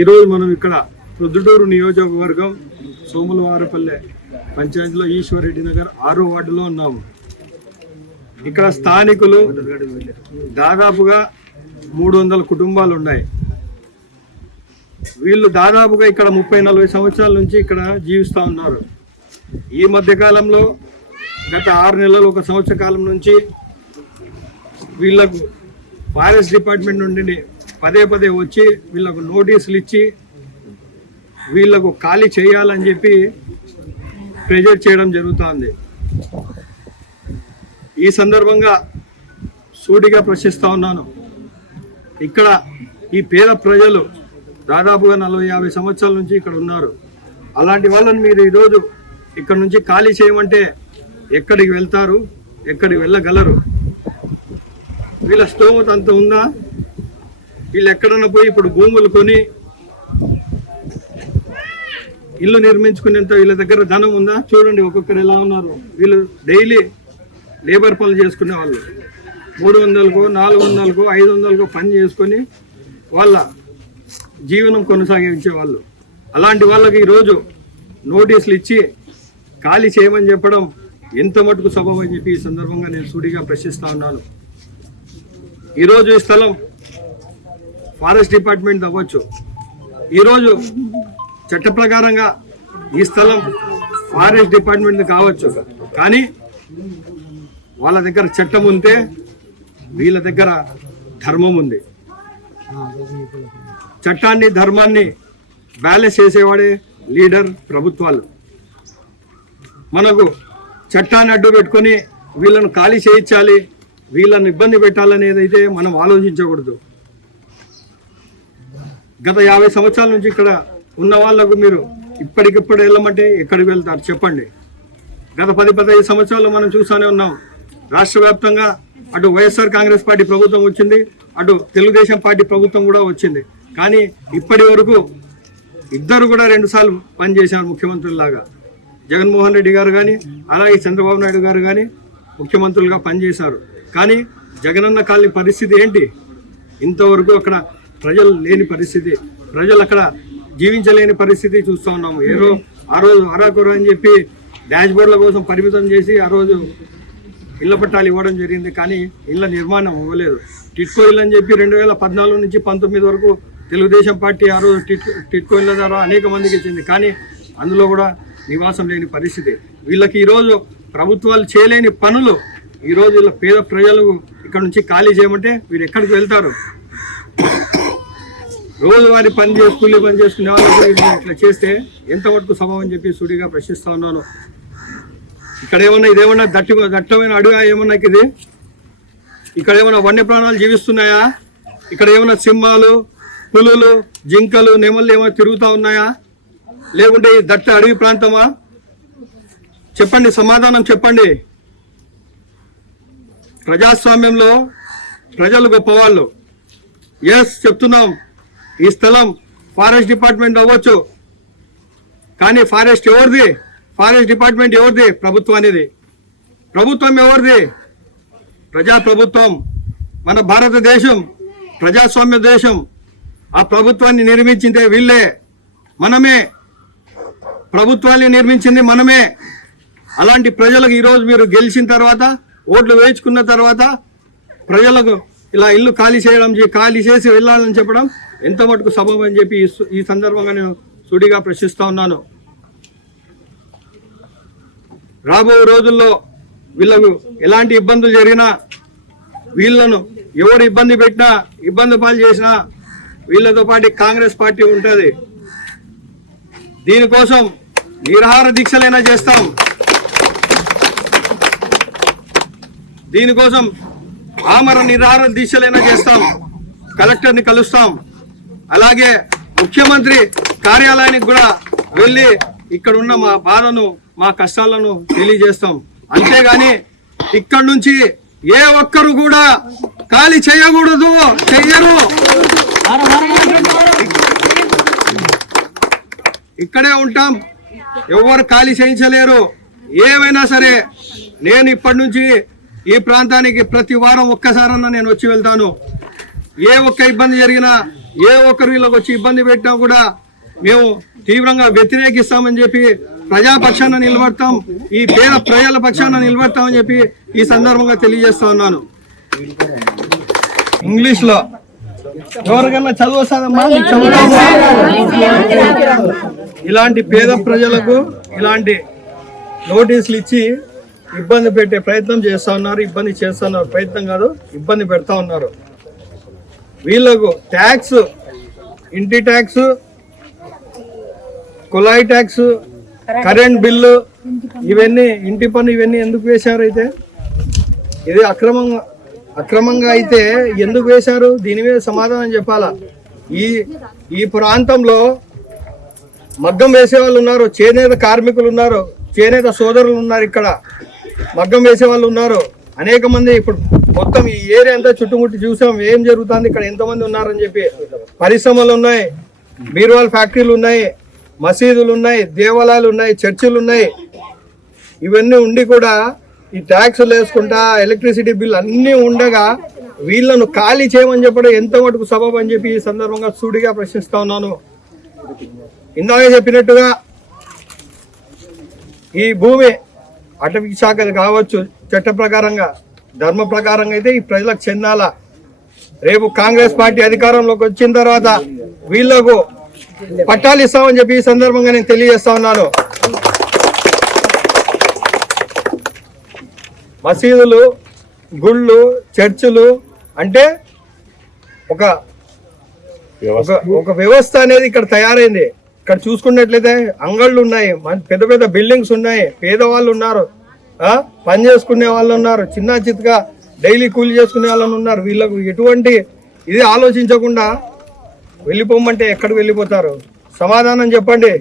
ఈరోజు మనం ఇక్కడ ప్రొద్దుటూరు నియోజకవర్గం సోములవారపల్లె పంచాయతీలో ఈశ్వరరెడ్డి నగర్ 6వ వార్డులో ఉన్నాము. ఇక్కడ స్థానికులు దాదాపుగా 300 కుటుంబాలు ఉన్నాయి. వీళ్ళు దాదాపుగా ఇక్కడ 30-40 సంవత్సరాల నుంచి ఇక్కడ జీవిస్తూ ఉన్నారు. ఈ మధ్యకాలంలో గత 6 నెలలు 1 సంవత్సర కాలం నుంచి వీళ్ళకు ఫారెస్ట్ డిపార్ట్మెంట్ నుండి పదే వచ్చి వీళ్ళకు నోటీసులు ఇచ్చి వీళ్ళకు ఖాళీ చేయాలని చెప్పి ప్రెజర్ చేయడం జరుగుతుంది. ఈ సందర్భంగా సూటిగా ప్రశ్నిస్తూ ఉన్నాను. ఇక్కడ ఈ పేద ప్రజలు దాదాపుగా 40-50 సంవత్సరాల నుంచి ఇక్కడ ఉన్నారు. అలాంటి వాళ్ళని మీరు ఈరోజు ఇక్కడ నుంచి ఖాళీ చేయమంటే ఎక్కడికి వెళ్తారు? ఎక్కడికి వెళ్ళగలరు? వీళ్ళ స్తోమత అంత ఉందా? వీళ్ళు ఎక్కడన్నా పోయి ఇప్పుడు భూములు కొని ఇల్లు నిర్మించుకునేంత వీళ్ళ దగ్గర ధనం ఉందా? చూడండి ఒక్కొక్కరు ఎలా ఉన్నారు. వీళ్ళు డైలీ లేబర్ పనులు చేసుకునే వాళ్ళు 300కో 400కో 500కో పని చేసుకొని వాళ్ళ జీవనం కొనసాగించే వాళ్ళు. అలాంటి వాళ్ళకి ఈరోజు నోటీసులు ఇచ్చి ఖాళీ చేయమని చెప్పడం ఎంత మటుకు సబబు అని చెప్పి ఈ సందర్భంగా నేను సూటిగా ప్రశ్నిస్తా ఉన్నాను. ఈరోజు ఈ స్థలం ఫారెస్ట్ డిపార్ట్మెంట్ అవ్వచ్చు. ఈరోజు చట్ట ప్రకారంగా ఈ స్థలం ఫారెస్ట్ డిపార్ట్మెంట్ కావచ్చు, కానీ వాళ్ళ దగ్గర చట్టం ఉంటే వీళ్ళ దగ్గర ధర్మం ఉంది. చట్టాన్ని ధర్మాన్ని బ్యాలెన్స్ చేసేవాడే లీడర్ ప్రభుత్వాలు. మనకు చట్టాన్ని అడ్డు పెట్టుకొని వీళ్ళను ఖాళీ చేయించాలి, వీళ్ళని ఇబ్బంది పెట్టాలనేది అయితే మనం ఆలోచించకూడదు. గత 50 సంవత్సరాల నుంచి ఇక్కడ ఉన్న వాళ్ళకు మీరు ఇప్పటికిప్పుడు వెళ్ళమంటే ఎక్కడికి వెళ్తారు చెప్పండి? గత 10-15 సంవత్సరాలు మనం చూస్తూనే ఉన్నాం. రాష్ట్ర వ్యాప్తంగా అటు వైఎస్ఆర్ కాంగ్రెస్ పార్టీ ప్రభుత్వం వచ్చింది, అటు తెలుగుదేశం పార్టీ ప్రభుత్వం కూడా వచ్చింది. కానీ ఇప్పటి వరకు ఇద్దరు కూడా 2 సార్లు పనిచేశారు ముఖ్యమంత్రుల్లాగా. జగన్మోహన్ రెడ్డి గారు కానీ అలాగే చంద్రబాబు నాయుడు గారు కానీ ముఖ్యమంత్రులుగా పనిచేశారు. కానీ జగనన్న కాలనీ పరిస్థితి ఏంటి? ఇంతవరకు అక్కడ ప్రజలు లేని పరిస్థితి, ప్రజలు అక్కడ జీవించలేని పరిస్థితి చూస్తూ ఉన్నాము. ఆ రోజు అరాకొర అని చెప్పి డాష్ బోర్డుల కోసం పరిమితం చేసి ఆ రోజు ఇళ్ల పట్టాలు ఇవ్వడం జరిగింది, కానీ ఇళ్ల నిర్మాణం ఇవ్వలేదు. టిట్కో ఇల్లు అని చెప్పి 2014 నుంచి 19 వరకు తెలుగుదేశం పార్టీ ఆ రోజు టిట్కో ఇళ్ల ద్వారా అనేక మందికి ఇచ్చింది, కానీ అందులో కూడా నివాసం లేని పరిస్థితి. వీళ్ళకి ఈరోజు ప్రభుత్వాలు చేయలేని పనులు ఈరోజు వీళ్ళ పేద ప్రజలు ఇక్కడ నుంచి ఖాళీ చేయమంటే వీళ్ళు ఎక్కడికి వెళ్తారు? రోజువారీ పని కూలీ పని చేసుకునే వాళ్ళకి ఇట్లా చేస్తే ఎంత మటుకు సబబు అని చెప్పి సూటిగా ప్రశ్నిస్తూ ఉన్నాను. ఇక్కడ ఏమన్నా ఇదేమన్నా దట్టమైన అడుగా ఏమన్నా ఇది? ఇక్కడ ఏమన్నా వన్యప్రాణాలు జీవిస్తున్నాయా? ఇక్కడ ఏమన్నా సింహాలు, పులులు, జింకలు, నెమళ్ళు ఏమైనా తిరుగుతూ ఉన్నాయా? లేకుంటే ఈ దట్ట అడవి ప్రాంతమా? చెప్పండి, సమాధానం చెప్పండి. ప్రజాస్వామ్యంలో ప్రజలు గొప్పవాళ్ళు. ఎస్ చెప్తున్నాం, ఈ స్థలం ఫారెస్ట్ డిపార్ట్మెంట్ అవ్వచ్చు, కానీ ఫారెస్ట్ ఎవరిది? ఫారెస్ట్ డిపార్ట్మెంట్ ఎవరిది? ప్రభుత్వానిది. ప్రభుత్వం ఎవరిది? ప్రజాప్రభుత్వం. మన భారతదేశం ప్రజాస్వామ్య దేశం. ఆ ప్రభుత్వాన్ని నిర్మించిందే వీళ్ళే, మనమే. ప్రభుత్వాన్ని నిర్మించింది మనమే. అలాంటి ప్రజలకు ఈరోజు మీరు గెలిచిన తర్వాత, ఓట్లు వేయించుకున్న తర్వాత ప్రజలకు ఇలా ఇల్లు ఖాళీ చేసి వెళ్ళాలని చెప్పడం ఎంత మటుకు సబబు అని చెప్పి ఈ సందర్భంగా నేను సుడిగా ప్రశ్నిస్తూ ఉన్నాను. రాబో రోజుల్లో వీళ్ళకు ఎలాంటి ఇబ్బందులు జరిగినా, వీళ్ళను ఎవరు ఇబ్బంది పెట్టినా, ఇబ్బంది పాలు చేసినా వీళ్ళతో పాటు కాంగ్రెస్ పార్టీ ఉంటుంది. దీనికోసం నిరాహార దీక్షలైనా చేస్తాం. దీనికోసం ఆమర నిరాహార దీక్షలైనా చేస్తాం. కలెక్టర్ని కలుస్తాం. అలాగే ముఖ్యమంత్రి కార్యాలయానికి కూడా వెళ్ళి ఇక్కడ ఉన్న మా బాధను, మా కష్టాలను తెలియజేస్తాం. అంతేగాని ఇక్కడ నుంచి ఏ ఒక్కరు కూడా ఖాళీ చేయకూడదు, చెయ్యరు. ఇక్కడే ఉంటాం, ఎవరు ఖాళీ చేయించలేరు. ఏమైనా సరే నేను ఇప్పటి నుంచి ఈ ప్రాంతానికి ప్రతి వారం ఒక్కసారన్నా నేను వచ్చి వెళ్తాను. ఏ ఒక్క ఇబ్బంది జరిగినా ఏ ఒక్కరు వీళ్ళకి వచ్చి ఇబ్బంది పెట్టినా కూడా మేము తీవ్రంగా వ్యతిరేకిస్తామని చెప్పి ప్రజాపక్షాన నిలబడతాం, ఈ పేద ప్రజల పక్షాన నిలబడతామని చెప్పి ఈ సందర్భంగా తెలియజేస్తా ఉన్నాను. ఇంగ్లీష్ లో ఎవరికన్నా చదువు వస్తుందమ్మా? ఇలాంటి పేద ప్రజలకు ఇలాంటి నోటీసులు ఇచ్చి ఇబ్బంది పెట్టే ప్రయత్నం చేస్తా ఉన్నారు. ఇబ్బంది చేస్తా ఉన్నారు, ప్రయత్నం కాదు, ఇబ్బంది పెడతా ఉన్నారు. వీళ్ళకు ట్యాక్స్, ఇంటి ట్యాక్స్, కుళాయి ట్యాక్స్, కరెంట్ బిల్లు, ఇవన్నీ ఇంటి పన్ను ఇవన్నీ ఎందుకు వేశారు? అయితే ఇది అక్రమంగా అయితే ఎందుకు వేశారు? దీని మీద సమాధానం చెప్పాలా. ఈ ప్రాంతంలో మగ్గం వేసే వాళ్ళు ఉన్నారు, చేనేత కార్మికులు ఉన్నారు, చేనేత సోదరులు ఉన్నారు, ఇక్కడ మగ్గం వేసే వాళ్ళు ఉన్నారు అనేక మంది. ఇప్పుడు మొత్తం ఈ ఏరియా అంతా చుట్టుముట్టి చూసాం ఏం జరుగుతుంది, ఇక్కడ ఎంతమంది ఉన్నారని చెప్పి. పరిశ్రమలు ఉన్నాయి, బీర్వాల్ ఫ్యాక్టరీలు ఉన్నాయి, మసీదులు ఉన్నాయి, దేవాలయాలు ఉన్నాయి, చర్చిలు ఉన్నాయి. ఇవన్నీ ఉండి కూడా ఈ ట్యాక్సులు వేసుకుంటా ఎలక్ట్రిసిటీ బిల్ అన్నీ ఉండగా వీళ్ళను ఖాళీ చేయమని చెప్పడం ఎంత మటుకు సబబు అని చెప్పి ఈ సందర్భంగా సూటిగా ప్రశ్నిస్తా ఉన్నాను. ఇందాక చెప్పినట్టుగా ఈ భూమి అటవీ శాఖలు కావచ్చు, చట్ట ప్రకారంగా ధర్మ ప్రకారంగా అయితే ఈ ప్రజలకు చెందాలా. రేపు కాంగ్రెస్ పార్టీ అధికారంలోకి వచ్చిన తర్వాత వీళ్లకు పట్టాలు ఇస్తామని చెప్పి ఈ సందర్భంగా నేను తెలియజేస్తా ఉన్నాను. మసీదులు, గుళ్ళు, చర్చిలు అంటే ఒక వ్యవస్థ అనేది ఇక్కడ తయారైంది. ఇక్కడ చూసుకున్నట్లయితే అంగళ్ళు ఉన్నాయి, పెద్ద పెద్ద బిల్డింగ్స్ ఉన్నాయి, పేదవాళ్ళు ఉన్నారు, పని చేసుకునే వాళ్ళు ఉన్నారు, చిన్న చిత్తగా డైలీ కూలీ చేసుకునే వాళ్ళు ఉన్నారు. వీళ్ళకు ఎటువంటి ఇది ఆలోచించకుండా వెళ్ళిపోమంటే ఎక్కడికి వెళ్ళిపోతారు? సమాధానం చెప్పండి.